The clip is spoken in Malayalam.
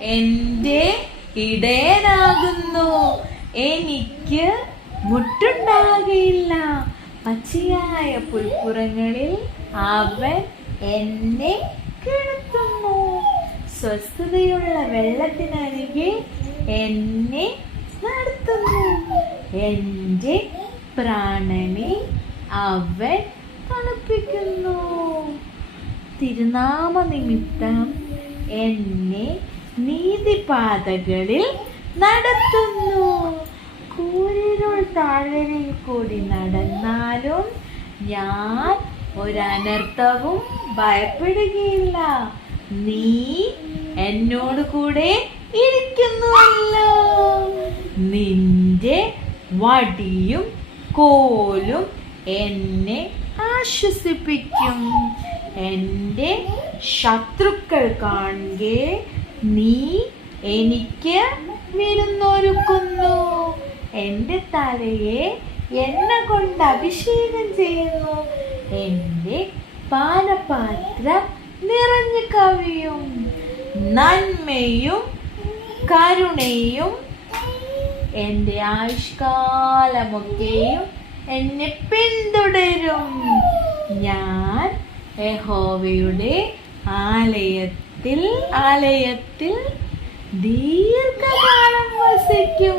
എന്റെ ഇടയനാകുന്നു. എനിക്ക് മുട്ടുണ്ടാകയില്ല പച്ചയായ പുൽപ്പുറങ്ങളിൽ അവൻ എന്നെ കിടത്തുന്നു സ്വസ്ഥതയുള്ള വെള്ളത്തിനരികെ എന്നെ നടത്തുന്നു. എന്റെ പ്രാണനെ അവൻ തണുപ്പിക്കുന്നു. തിരുനാമ നിമിത്തം എന്നെ നീതിപാതകളിൽ നടത്തുന്നു. കൂരിരുൾ താഴ്വരയിൽ കൂടി നടന്നാലും ഞാൻ ഒരനർത്ഥവും ഭയപ്പെടുകയില്ല. നീ എന്നോട് കൂടെ ഇരിക്കുന്നുവല്ലോ. നിന്റെ വടിയും കോലും എന്നെ ആശ്വസിപ്പിക്കും. എന്റെ ശത്രുക്കൾ കാണുകെ നീ എനിക്ക് വിരുന്നൊരുക്കുന്നു. എന്റെ തലയെ എണ്ണ കൊണ്ട് അഭിഷേകം ചെയ്യുന്നു. എന്റെ പാനപാത്രം നിറഞ്ഞു കവിയും. നന്മയും കരുണയും എന്റെ ആയുഷ്കാലമൊക്കെയും എന്നെ പിന്തുടരും. ഞാൻ യഹോവയുടെ ആലയത്തിൽ ആലയത്തിൽ ദീർഘകാലം വസിക്കും